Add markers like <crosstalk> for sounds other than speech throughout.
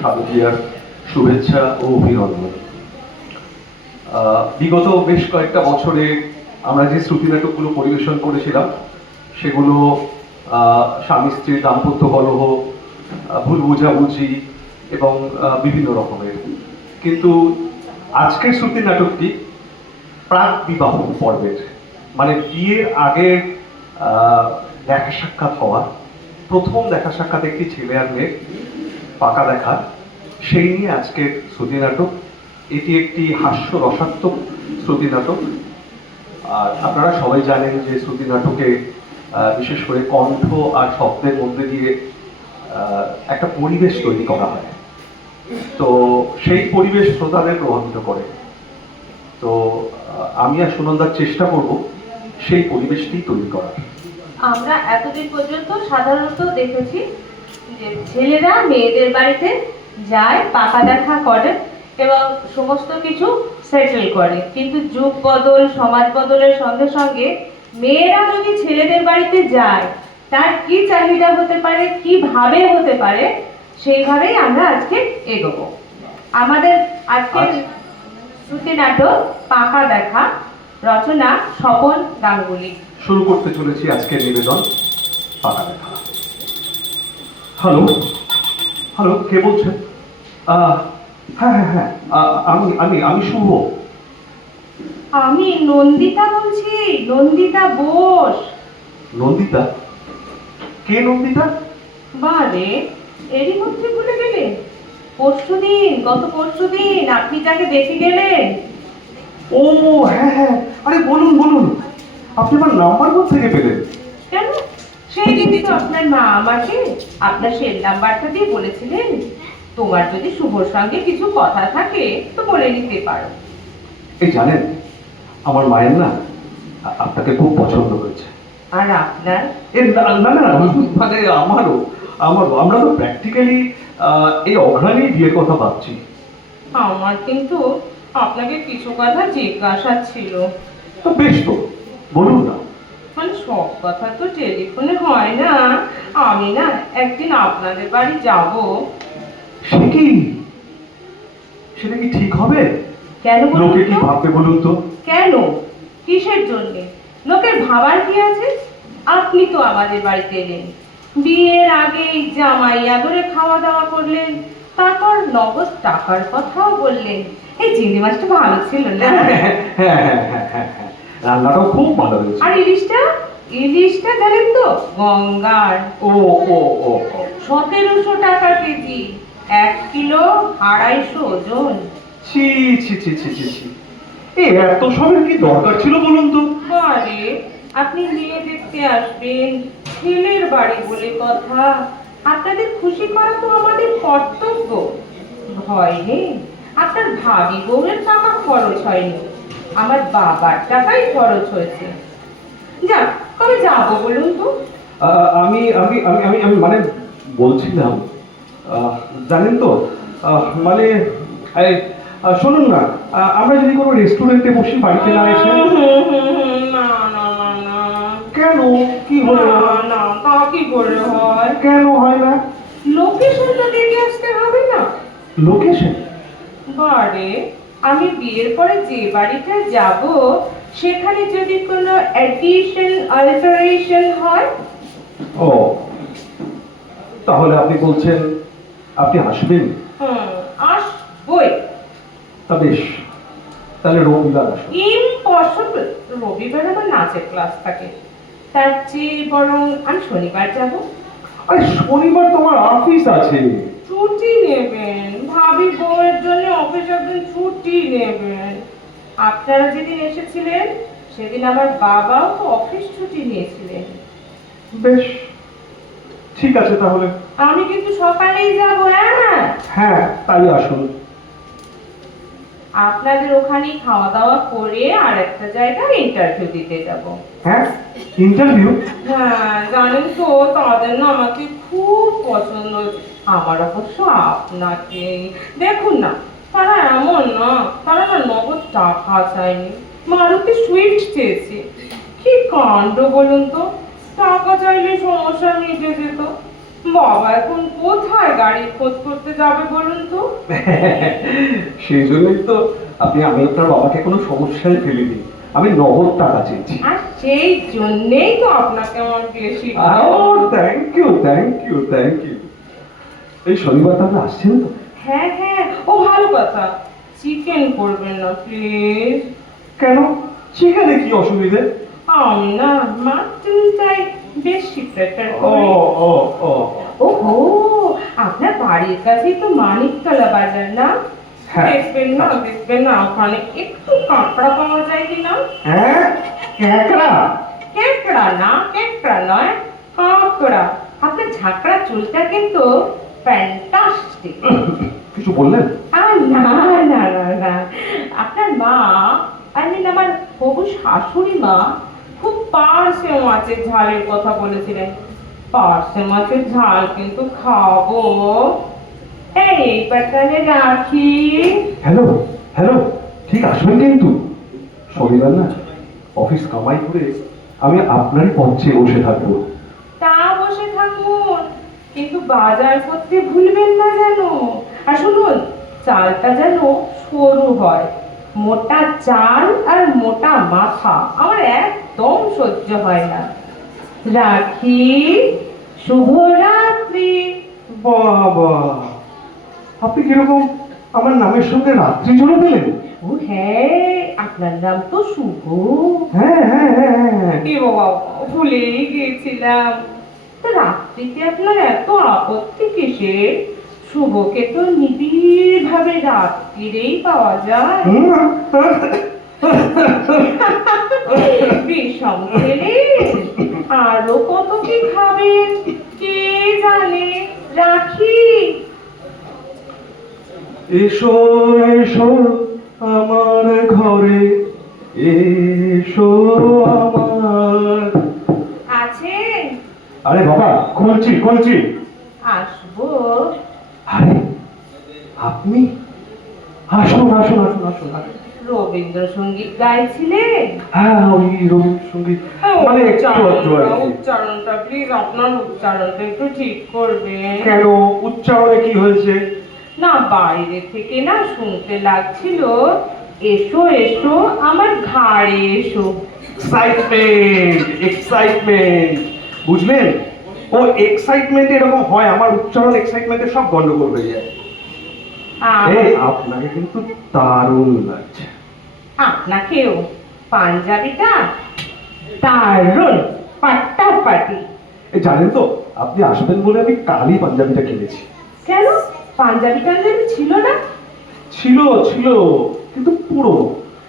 শারদীয়ার শুভেচ্ছা ও অভিনন্দন। বিগত বেশ কয়েকটা বছরে আমরা যে শ্রুতি পরিবেশন করেছিলাম, সেগুলো স্বামী স্ত্রীর দাম্পত্য কলহ ভুল বোঝাবুঝি এবং বিভিন্ন রকমের। কিন্তু আজকের শ্রুতি নাটকটি প্রাক বিবাহ পর্বের মানে বিয়ের আগের দেখা সাক্ষাৎ হওয়া, প্রথম দেখা সাক্ষাৎ একটি ছেলে আর মেয়ে পাকা দেখা। সেই নিয়ে আজকের শ্রুতি নাটক। এটি একটি হাস্য রসাত্মক শ্রুতি নাটক। আর আপনারা সবাই জানেন যে শ্রুতি নাটকে বিশেষ করে কণ্ঠ আর শব্দের মধ্যে দিয়ে একটা পরিবেশ তৈরি করা হয়। তো সেই পরিবেশ শ্রোতাদের প্রভাবিত করে। তো আমি আর সুনন্দার চেষ্টা করব সেই পরিবেশটি তৈরি করার। আমরা এতদিন পর্যন্ত সাধারণত দেখেছি যে ছেলেরা মেয়েদের বাড়িতে যায় পাকা দেখা করে এবং সমস্ত কিছু সেটেল করে। কিন্তু যুগ বদল সমাজ বদলের সঙ্গে সঙ্গে মেয়েরা যদি ছেলেদের বাড়িতে যায় তার কি চাহিদা হতে পারে কীভাবে হতে পারে সেইভাবেই আমরা আজকে এগোবো। আমাদের আজকের আচ্ছা। শ্রুতি নাটক পাকা দেখা রচনা স্বপন গাঙ্গুলি। শুরু করতে চলেছি আজকের নিবেদন পাকা দেখা। হ্যালো হ্যালো কে বলছেন হ্যাঁ হ্যাঁ হ্যাঁ আমি আমি আমি শুভ আমি নন্দিতা বলছি নন্দিতা বোস। নন্দিতা? কে নন্দিতা? বারে এরই মধ্যে ভুলে গেলেন পরশুদিন গত পরশুদিন আপনি যাকে দেখে গেলেন। ও হ্যাঁ হ্যাঁ আরে বলুন বলুন। আপনি আমার নাম্বার কোথা থেকে পেলেন? সেই দিনই তো আপনার মা আমাকে আপনার সেল নাম্বারটা দিয়ে বলেছিলেন। তোমার যদি শুভর সঙ্গে কিছু কথা থাকে তো বলে নিতে পারো। এই জানেন আমার মায়ের না আপনাকে খুব পছন্দ হয়েছে। আর আপনার? না না মানে আমারও আমারও। আমরা তো প্র্যাকটিক্যালি এই অঘ্রাণেই বিয়ের কথা ভাবছি। আমার কিন্তু আপনাকে কিছু কথা জিজ্ঞাসা ছিল। বেশ তো বলুন না। মানে সব কথা তো টেলিফোনে হয় না। আমি না একদিন আপনাদের বাড়ি যাব। সে কি? সেটা কি ঠিক হবে? কেন লোকে কি? ভাববে বলুন তো? কেন? কিসের জন্য? লোকের ভাবার কি আছে? আপনি তো আমাদের বাড়িতে এলেন। বিয়ের আগে জামাই আদরে খাওয়া দাওয়া করলেন। তারপর নগদ টাকার কথাও বললেন। এই চিংড়ি মাছটা ভালো ছিল না? হ্যাঁ হ্যাঁ হ্যাঁ হ্যাঁ হ্যাঁ হ্যাঁ। রান্নাটাও খুব ভালো হয়েছে। আর ইলিশটা? ইলিশটা জানেন তো গঙ্গার। ও ও ও। সতেরোশো টাকা কেজি এক কিলো আড়াইশো ওজন। ছি ছি ছি ছি ছি ছি। এই এত সবের কি দরকার ছিল বলুন তো? বারে আপনি মেয়ে দেখতে আসবেন ছেলের বাড়ি বলে কথা। আপনাদের খুশি করা তো আমাদের কর্তব্য। ভয় নেই আপনার ভাবি বউয়ের টাকা খরচ হয়নি। আমার বাবার টাকাই খরচ হয়েছে। যাক কবে যাব বলুন তো? আমি আমি আমি আমি আমি মানে বলছিলাম জানেন তো মানে শুনুন না আমরা যদি কোনো রেস্টুরেন্টে বসি বাড়িতে না এসে কেন? কি হলো? না না তা কি করে হয়? কেন হয় না? লোকেশনটা দেখে আসতে হবে না। লোকেশন বারে আমি বিয়ের পরে যে বাড়িটা যাব সেখানে যদি কোনো অ্যাডিশন অল্টারেশন হয়? ও তাহলে আপনি বলছেন আপনি আসবেন? হুম আসবই। তা বেশ তাহলে রবিবার আসুন। ইম্পসিবল রবিবার আমার নাচের ক্লাস থাকে। তার চেয়ে বরং আমি শনিবার যাব। আরে শনিবার তোমার অফিস আছে। ছুটি নেবেন। ভাবি বউয়ের জন্য অফিস একদিন ছুটি নেবেন। আপনারা যেদিন এসেছিলেন সেদিন আমার বাবাও তো অফিস ছুটি নিয়েছিলেন। বেশ ঠিক আছে তাহলে। আমি কিন্তু সকালেই যাব হ্যাঁ? হ্যাঁ তাই আসুন। আপনাদের ওখানে খাওয়া দাওয়া করে আর একটা জায়গায় ইন্টারভিউ দিতে যাব। হ্যাঁ? ইন্টারভিউ হ্যাঁ জানেন তো তাদের না আমাকে খুব পছন্দ আমার অবশ্য আপনাকে দেখুন না তারা এমন না তারা না নগদ টাকা চায়নি। মারুতি সুইফট চেয়েছে। কি কাণ্ড বলুন তো? টাকা চাইলে সমস্যা মিটে যেত। বাবা এখন কোথায় গাড়ি খোঁজ করতে যাবে বলুন তো? <laughs> সেই জন্যই তো আপনি আমি আপনার বাবাকে কোনো সমস্যায় ফেলিনি আমি নগদ টাকা চেয়েছি। আর সেই জন্যেই তো আপনাকে আমার বেশি thank you thank you thank you এই শনিবার তাহলে আসছেন তো? হ্যাঁ হ্যাঁ। ও ভালো কথা। চিকেন করবেন না প্লিজ কেন? সেখানে কি অসুবিধে? আমি না মাটনটাই বেশি প্রেফার ও ও ও ওহো আপনার বাড়ির কাছেই তো মানিকতলা বাজার না? হ্যাঁ। দেখবেন না দেখবেন না ওখানে একটু কাঁকড়া পাওয়া যায় কি না? হ্যাঁ ক্যাকড়া কেঁকড়া না কেঁকড়া নয় কাঁকড়া। আপনার ঝাঁকড়া চুলটা কিন্তু ফ্যান্টাস্টিক কিছু বললেন? আর না না না না। আপনার মা আই মিন আমার হবু শাশুড়ি মা পার্সে মাছের ঝালের কথা বলেছিলেন। পার্সে মাছের ঝাল কিন্তু খাব। এই তাহলে রাখি। হ্যালো হ্যালো ঠিক আসবেন কিন্তু। শনিবার না অফিস কামাই করে আমি আপনারই পথে বসে থাকব। তা বসে থাকুন কিন্তু বাজার করতে ভুলবেন না যেন। আর শুনুন চালটা যেন সরু হয় মোটা চাল আর মোটা মাথা আমার একদম সহ্য হয় না। রাখি শুভরাত্রি বাবা আপনি কীরকম আমার নামের সঙ্গে রাত্রি জুড়ে দিলেন? ও হ্যাঁ আপনার নাম তো শুভ। হ্যাঁ হ্যাঁ হ্যাঁ হ্যাঁ এ বাবা ভুলেই গিয়েছিলাম। রাত্রিতে আপনার এত আপত্তি কিসের? শুভকে তো নিবিড় ভাবে রাত্রিরেই পাওয়া যায়। <laughs> বিষম আরও কত কি খাবেন কে জানে? রাখি। এসো এসো আমার ঘরে এসো আমার। আছে? আরে বাবা খুলছি খুলছি। আসব। আরে আপনি? আসুন আসুন আসুন আসুন আসুন। রবীন্দ্রসঙ্গীত গাইছিলেন? হ্যাঁ ওই রবীন্দ্রসঙ্গীত। মানে একটু আর উচ্চারণটা কি। উচ্চারণটা প্লিজ আপনার উচ্চারণটা একটু ঠিক করবেন। কেন? উচ্চারণে কি হয়েছে? না বাইরে থেকে না শুনতে লাগছিল এসো এসো আমার ঘাড়ে এসো। এক্সাইটমেন্ট এক্সাইটমেন্ট বুঝলেন? ও এক্সাইটমেন্ট এরকম হয় আমার উচ্চারণ এক্সাইটমেন্টে সব গন্ডগোল হয়ে যায়। আর এই আপনাকে কিন্তু দারুণ লাগছে। আপনাকেও পাঞ্জাবিটা দারুণ পাট্টাপাটি। জানেন তো আপনি আসবেন বলে আমি কালই পাঞ্জাবিটা কিনেছি। কেন? পাঞ্জাবি টাঞ্জাবি ছিল না? ছিল ছিল কিন্তু পুরো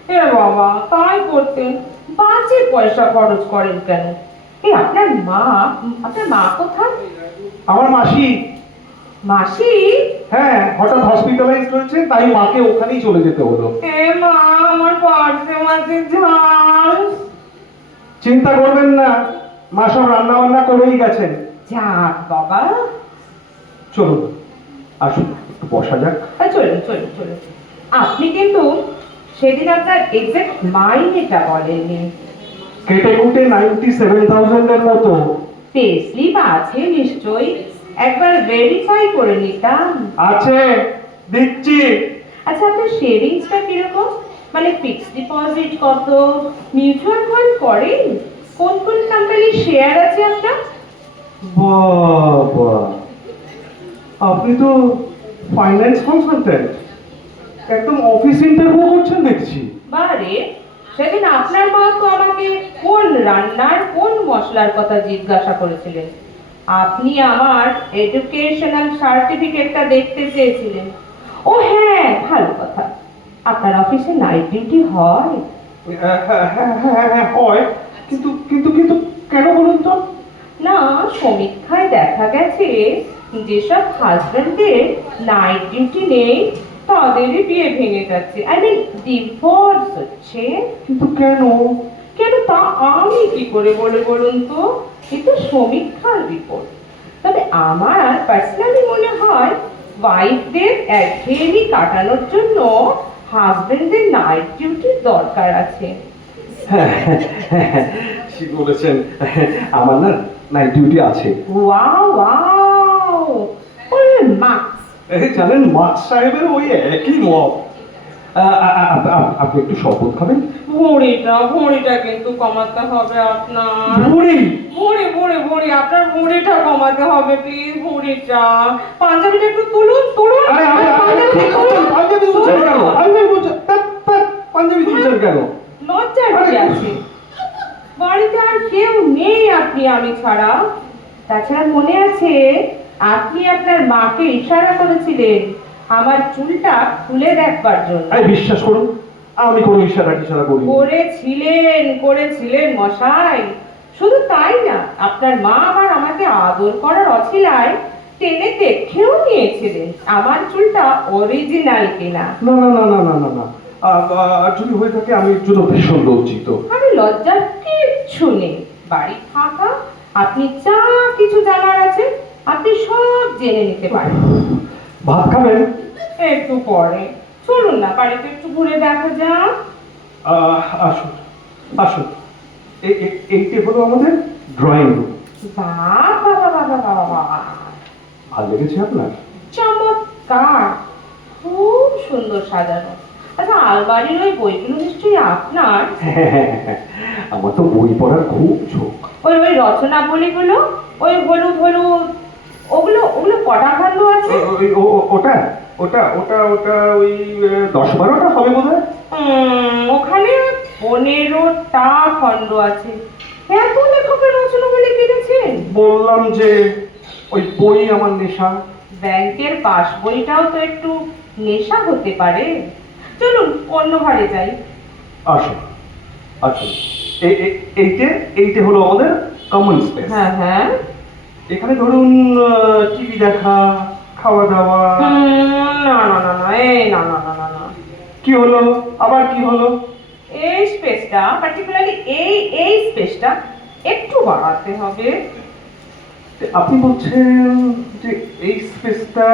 এ বাবা তাই করতেন বাজে পয়সা খরচ করেন কেন? এই আপনার মা আপনার মা কোথায়? আমার মাসি মাসি? হ্যাঁ হঠাৎ হসপিটালাইজ হয়েছে তাই মাকে ওখানেই চলে যেতে হলো। এ মা আমার পার্সে মাঝে ঝাল। চিন্তা করবেন না মা সব রান্না বান্না করেই গেছেন। যাক বাবা। চলুন আসুন একটু বসা যাক। আহ, চলুন চলুন চলুন। আপনি কিন্তু সেদিন আপনার এক্সাক্ট মাইনেটা বলেননি। কেটে কুটে নাইনটি সেভেন থাউজেন্ডের মতো। পে স্লিপ আছে নিশ্চয়ই। একবার ভেরিফাই করে নিতাম। আছে দিচ্ছি। আচ্ছা আপনার সেভিংসটা কীরকম? মানে ফিক্সড ডিপোজিট কত? মিউচুয়াল ফান্ড করেন? কোন কোন কোম্পানির শেয়ার আছে আপনার? বাবা। আপনি তো ফাইন্যান্স কনসালটেন্ট একদম অফিস ইন্টারভিউ করছেন দেখছি। বারে সেদিন আপনার মা তো আমাকে কোন রান্নার কোন মশলার কথা জিজ্ঞাসা করেছিলেন? আপনি আমার এডুকেশনাল সার্টিফিকেটটা দেখতে চেয়েছিলেন। ও হ্যাঁ ভালো কথা। আপনার অফিসে নাইট ডিউটি হয়। হ্যাঁ হ্যাঁ হ্যাঁ হ্যাঁ, কিন্তু কিন্তু কিন্তু কেন বলুন তো? না সমীক্ষায় দেখা গেছে যেসব হাজব্যান্ডদের নাইট ডিউটি নেই তাদেরই বিয়ে ভেঙে যাচ্ছে। আই মিন ডিভোর্স হচ্ছে। কিন্তু কেন? কেন তা আমি কি করে বলে বলুন তো? কিন্তু সমীক্ষার রিপোর্ট তবে আমার পার্সোনালি মনে হয় ওয়াইফদের একঘেয়েমি কাটানোর জন্য হাজবেন্ডদের নাইট ডিউটির দরকার আছে। <laughs> ঠিক বলেছেন। আমার না নাইট ডিউটি আছে। ওয়াও ওয়াও এই জানেন মাছ সাহেবের ওই একই মত। আপনি একটু শরবত খাবেন? ভুঁড়িটা ভুঁড়িটা কিন্তু কমাতে হবে আপনার। বুড়ি ভুঁড়ি ভুঁড়ি ভুঁড়ি আপনার ভুঁড়িটা কমাতে হবে প্লিজ ভুঁড়িটা। পাঞ্জাবিটা একটু তুলুন তুলুন। আরে আরে পাঞ্জাবিটা তুলুন। পাঞ্জাবি তুলছেন কেন? পাঞ্জাবি তুলছেন ধ্যাৎ, ধ্যাৎ, পাঞ্জাবি তুলছেন কেন? লজ্জার কি আছে। বাড়িতে আর কেউ নেই আপনি আমি ছাড়া। তাছাড়া মনে আছে আপনি আপনার মাকে ইশারা করেছিলেন আমার চুলটা খুলে দেখবার জন্য। বিশ্বাস করুন আমি কোনো ইশারা টিশারা করি করেছিলেন করেছিলেন মশাই। শুধু তাই না আপনার মা আবার আমাকে আদর করার অছিলায় টেনে দেখেও নিয়েছিলেন। আমার চুলটা অরিজিনাল কিনা। না না না না না না না। যদি হয়ে থাকে আমি জন্য ভীষণ লজ্জিত। আরে লজ্জার কিচ্ছু নেই। বাড়ি ফাঁকা আপনি যা কিছু জানার আছে আপনি সব জেনে নিতে পারেন। ভাত খাবেন? একটু পরে। চলুন না বাড়িতে একটু ঘুরে দেখা যাক। আসুন আসুন। এইটি হলো আমাদের ড্রয়িং রুম বাবা বাবা বাবা বাবা ভালো লেগেছে আপনার? চমৎকার! খুব সুন্দর সাজানো। আচ্ছা আলমারির ওই বইগুলো নিশ্চয়ই আপনার? <laughs> আমার তো বই পড়ার খুব ঝোঁক ওই ওই রচনা বলিগুলো ওই হলুদ হলুদ ওগুলো ওগুলো কটা খণ্ড আছে? ওটা? ওটা ওটা ওটা ওই দশ বারোটা হবে বোধ হয় ওখানে পনেরোটা খণ্ড আছে। এত লেখকের রচনা বলে কিনেছেন বললাম যে ওই বই আমার নেশা। ব্যাংকের পাস বইটাও তো একটু নেশা হতে পারে। চলুন অন্য ঘরে যাই। আসুন আসুন। এই- এই- এইটে এইটে হলো আমাদের কমন স্পেস হ্যাঁ হ্যাঁ। এখানে ধরুন টিভি দেখা খাওয়া দাওয়া। না না না না এই না না না না না। কি হলো? আবার কি হলো? এই স্পেসটা পার্টিকুলারলি এই এই স্পেসটা একটু বাড়াতে হবে। আপনি বলছেন যে এই স্পেসটা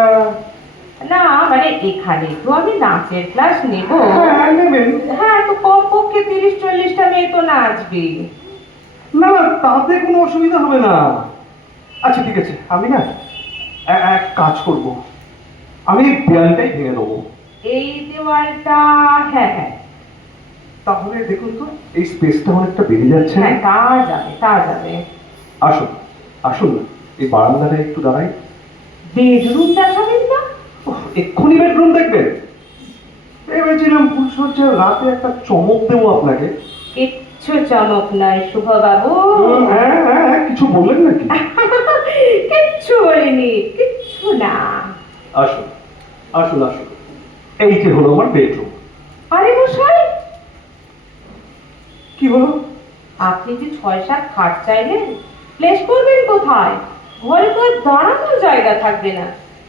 না মানে এখানে তো আমি নাচের ক্লাস নেব। হ্যাঁ নেবেন। হ্যাঁ তো কমপক্ষে তিরিশ চল্লিশটা মেয়ে তো নাচবে। না না তাতে কোনো অসুবিধা হবে না। আচ্ছা ঠিক আছে আমি না এক কাজ করব। আমি দেয়ালটাই ভেঙে দেবো। এই দেওয়ালটা হ্যাঁ হ্যাঁ। তাহলে দেখুন তো এই স্পেসটা অনেকটা বেড়ে যাচ্ছে। না? হ্যাঁ তা যাবে তা যাবে। আসুন আসুন এই বারান্দাটা একটু দাঁড়াই। বেডরুম দেখাবেন না? এক্ষুনি বেডরুম দেখবেন। ভেবেছিলাম ফুলসজ্জার রাতে একটা চমক দেবো আপনাকে। কিচ্ছু চমক নয় শুভ বাবু হ্যাঁ হ্যাঁ হ্যাঁ, কিছু বললেন নাকি? <laughs> কিচ্ছু বলিনি কিচ্ছু না। আসুন আসুন আসুন। এই যে হলো আমার বেডরুম আরে মশাই! কি হলো? আপনি যে ছয় সাত খাট চাইলেন প্লেস করবেন কোথায়? ঘরে তো আর দাঁড়ানোর জায়গা থাকবে না।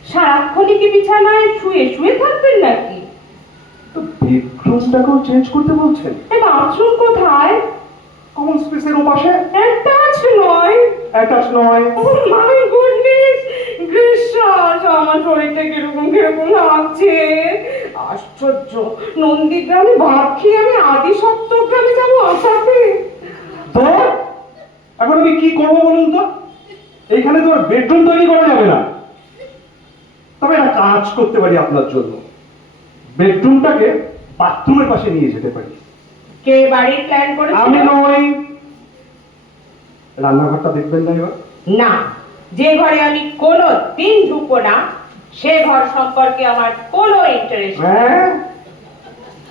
সারাক্ষণই কি বিছানায় শুয়ে শুয়ে থাকবেন নাকি? তো বেডরুমটাকেও চেঞ্জ করতে বলছেন? এই বাথরুম কোথায়? কমন স্পেসের ওপাশে? অ্যাটাচ নয়। অ্যাটাচ নয়। goodness! বিশ্বাস আমার শরীরটা কীরকম কীরকম লাগছে। আশ্চর্য। নন্দীগ্রামে খেয়ে আমি আদি সপ্তগ্রামে যাব আশাতে তো এখন আমি কি করব বলুন তো? এইখানে তো বেডরুম তৈরি করা যাবে না। তবে একটা কাজ করতে পারি আপনার জন্য। বেডরুমটাকে বাথরুমের পাশে নিয়ে যেতে পারি। কে বাড়ির প্ল্যান করেছে আমি নই। রান্নাঘরটা দেখবেন না এবার? না। যে ঘরে আমি কোনো দিন ঢুকবো না সে ঘর সম্পর্কে আমার কোনো ইন্টারেস্ট হ্যাঁ?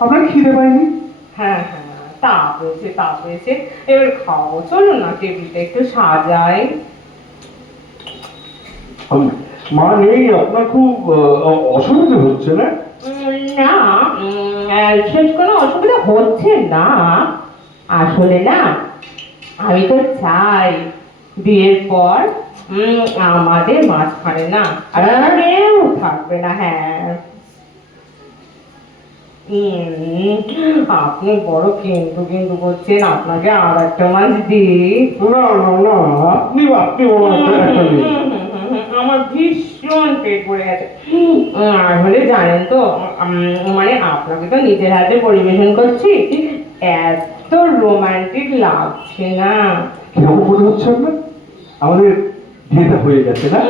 আপনার খিদে পাইনি হ্যাঁ হ্যাঁ তা হয়েছে তা হয়েছে। এবার খাও চলো না টেবিলটা একটু সাজাই। মা নেই আপনার খুব অসুবিধা হচ্ছে না? না বিশেষ কোনো অসুবিধা হচ্ছে না। আসলে না আমি তো চাই বিয়ের পর আমাদের মাঝখানে না। আর হ্যাঁ? কেউ থাকবে না হ্যাঁ। আপনি বড় কিন্তু কিন্তু করছেন আপনাকে আর একটা মাছ দিই। না না না আপনি আপনি। আমার ভীষণ পেট ভরে গেছে। আসলে জানেন তো মানে আপনাকে তো নিজের হাতে পরিবেশন করছি এত রোমান্টিক লাগছে না। কীরকম মনে হচ্ছে আমাদের বিয়েটা হয়ে গেছে না?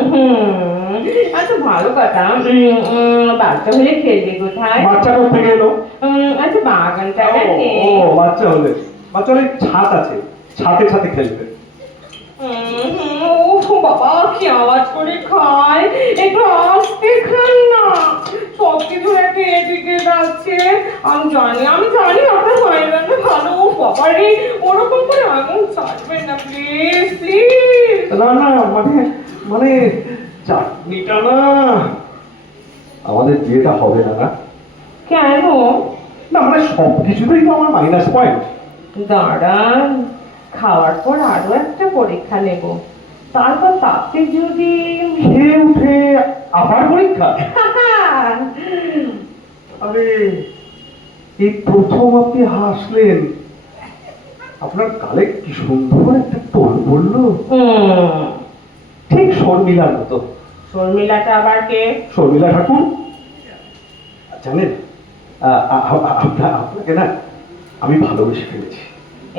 আচ্ছা ভালো কথা। উম, উম, বাচ্চা হলে খেলবে কোথায়? বাচ্চা করতে গেল উম, আচ্ছা বাগান ও বাচ্চা হলে। বাচ্চা হলে ছাদ আছে। ছাতে ছাতে খেলবে। হুম, বাবা কি আওয়াজ করে খায়। একটু আসতে খান না। সব কিছু একটা এদিকে যাচ্ছে। আমি জানি আমি জানি আপনার মায়ের রান্না ভালো ও বাবা ওরকম করে আঙুল চাটবেন না প্লিজ প্লিজ না না মানে মানে চাটনিটা না। আমাদের বিয়েটা হবে না না? কেন? না মানে সব কিছুতেই তো আমার মাইনাস পয়েন্ট দাঁড়ান খাওয়ার পর আরও একটা পরীক্ষা নেব। তারপর তাতে যদি খেয়ে উঠে আবার পরীক্ষা? <laughs> <laughs> আরে এই প্রথম আপনি হাসলেন। আপনার গালে কি সুন্দর একটা টোল পড়ল? ঠিক শর্মিলার মতো। শর্মিলাটা আবার কে? শর্মিলা ঠাকুর? জানেন আপনাকে না আমি ভালোবেসে ফেলেছি।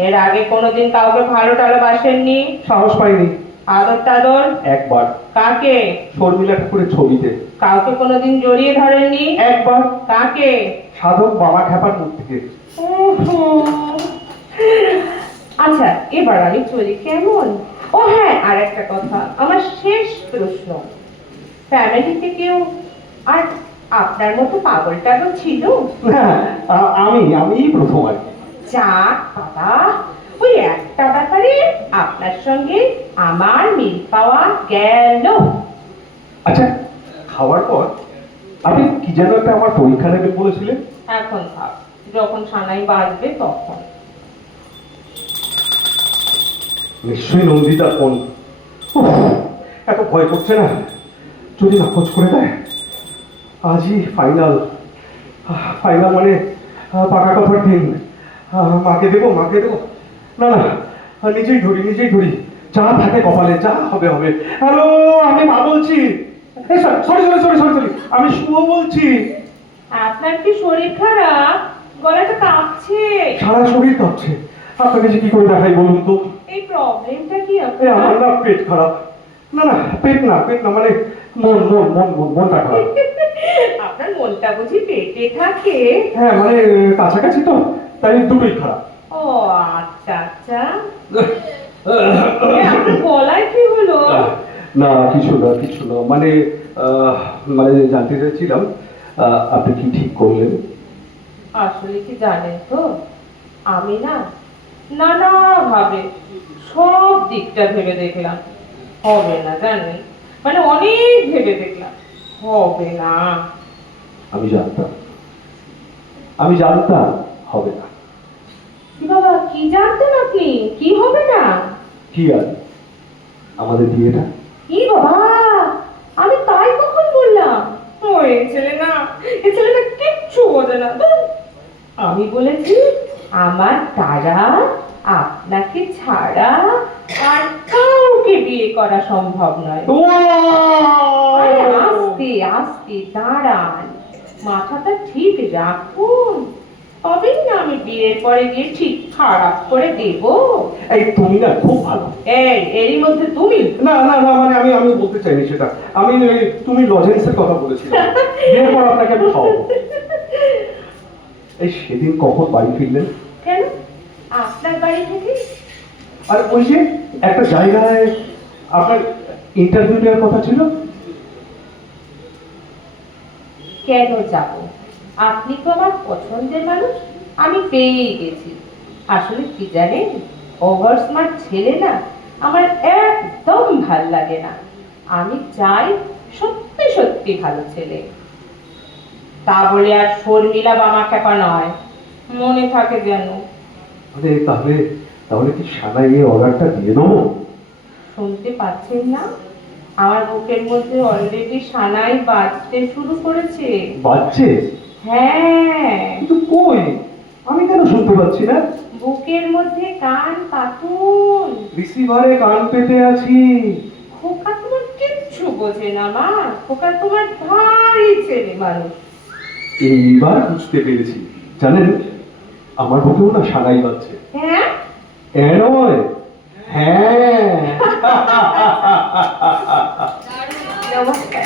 এর আগে কোনোদিন কাউকে ভালো টালো বাসেননি সাহস পাইনি। আদর টাদর একবার। কাকে? শর্মিলা ঠাকুরের ছবিতে। কাউকে কোনোদিন জড়িয়ে ধরেননি? একবার। কাকে? সাধক বাবা খ্যাপার মুখ থেকে। আচ্ছা এবার আমি চলি কেমন? ও হ্যাঁ আর একটা কথা। আমার শেষ প্রশ্ন। ফ্যামিলিতে কেউ আর আপনার মতো পাগল টাগল ছিল? হ্যাঁ আমি আমিই প্রথম আর যাক বাবা। ওই একটা ব্যাপারে আপনার সঙ্গে আমার মিল পাওয়া গেল। আচ্ছা খাওয়ার পর আপনি কি যেন একটা আমার পরীক্ষা নেবেন বলেছিলেন? এখন থাক যখন সানাই বাজবে তখন। নিশ্চয়ই নন্দিতা ফোন এত ভয় করছে না? যদি নাকচ করে দেয় আজই ফাইনাল ফাইনাল মানে পাকা কথার দিন। মাকে দেবো মাকে দেবো। না না। নিজেই ধরি নিজেই ধরি। যা থাকে কপালে যা হবে হবে। হ্যালো আমি মা বলছি। Sorry sorry sorry sorry sorry আমি শুভ বলছি। আপনার কি শরীর খারাপ? গলাটা কাঁপছে। সারা শরীর কাঁপছে। আপনাকে যে কি করে দেখাই বলুন তো? এই প্রবলেমটা কি এই আমার না পেট খারাপ। না না পেট না পেট না মানে মন মন মন মন মনটা খারাপ। আপনার মনটা বুঝি পেটে থাকে। হ্যাঁ মানে কাছাকাছি তো তাই দুটোই খারাপ। ও আচ্ছা আচ্ছা। <laughs> আপনার গলায় কি হলো? না কিছু না কিছু না। মানে মানে জানতে চাইছিলাম আপনি কি ঠিক করলেন? আসলে কি জানেন তো আমি না নানা ভাবে সব দিকটা ভেবে দেখলাম। হবে না জানেন? মানে অনেক ভেবে দেখলাম। হবে না। আমি জানতাম। আমি জানতাম হবে না। কি বাবা কি জানতেন আপনি? কি হবে না? কি আর? আমাদের বিয়েটা? কি বাবা আমি তাই কখন বললাম? ও এ ছেলে না এ ছেলেটা কিচ্ছু বোঝে না। আমি বলেছি আমার তারা আপনাকে ছাড়া আর কাউকে বিয়ে করা সম্ভব নয়। আস্তে আস্তে দাঁড়ান। মাথাটা ঠিক রাখুন। তবেই না আমি বিয়ের পরে গিয়ে ঠিক খারাপ করে দেব। এই তুমি না খুব ভালো। এই এরই মধ্যে তুমি? না না না মানে আমি আমি বলতে চাইনি সেটা। আমি তুমি লজেন্সের কথা বলেছিলে। বিয়ের পর আপনাকে আমি খাওয়াবো। এই সেদিন কখন বাড়ি ফিরলেন? কেন? আপনার বাড়ি থেকে? আর ওই যে একটা জায়গায় আপনার ইন্টারভিউ দেওয়ার কথা ছিল? কেন যাব? আপনি তো আমার পছন্দের মানুষ আমি পেয়েই গেছি। আসলে কি জানেন ওভার স্মার্ট ছেলে না আমার একদম ভালো লাগে না। আমি চাই সত্যি সত্যি ভালো ছেলে। তা বলে আর শর্মিলা বামা খেপা নয় মনে থাকে যেন। মানে তাহলে তাহলে কি সানাই এই অর্ডারটা দিয়ে দেবো? শুনতে পাচ্ছেন না? আমার বুকের মধ্যে অলরেডি সানাই বাজতে শুরু করেছে। বাজছে? হ্যাঁ। কিন্তু কই? আমি কেন শুনতে পাচ্ছি না? বুকের মধ্যে কান পাতুন রিসিভারে কান পেতে আছি। খোকা তোমার কিচ্ছু বোঝে না মা। খোকা তোমার ভারী ছেলে মানুষ। এইবার বুঝতে পেরেছি। জানেন আমার বুকেও না সানাই বাজছে। হ্যাঁ? এ নয়। হ্যাঁ। নমস্কার।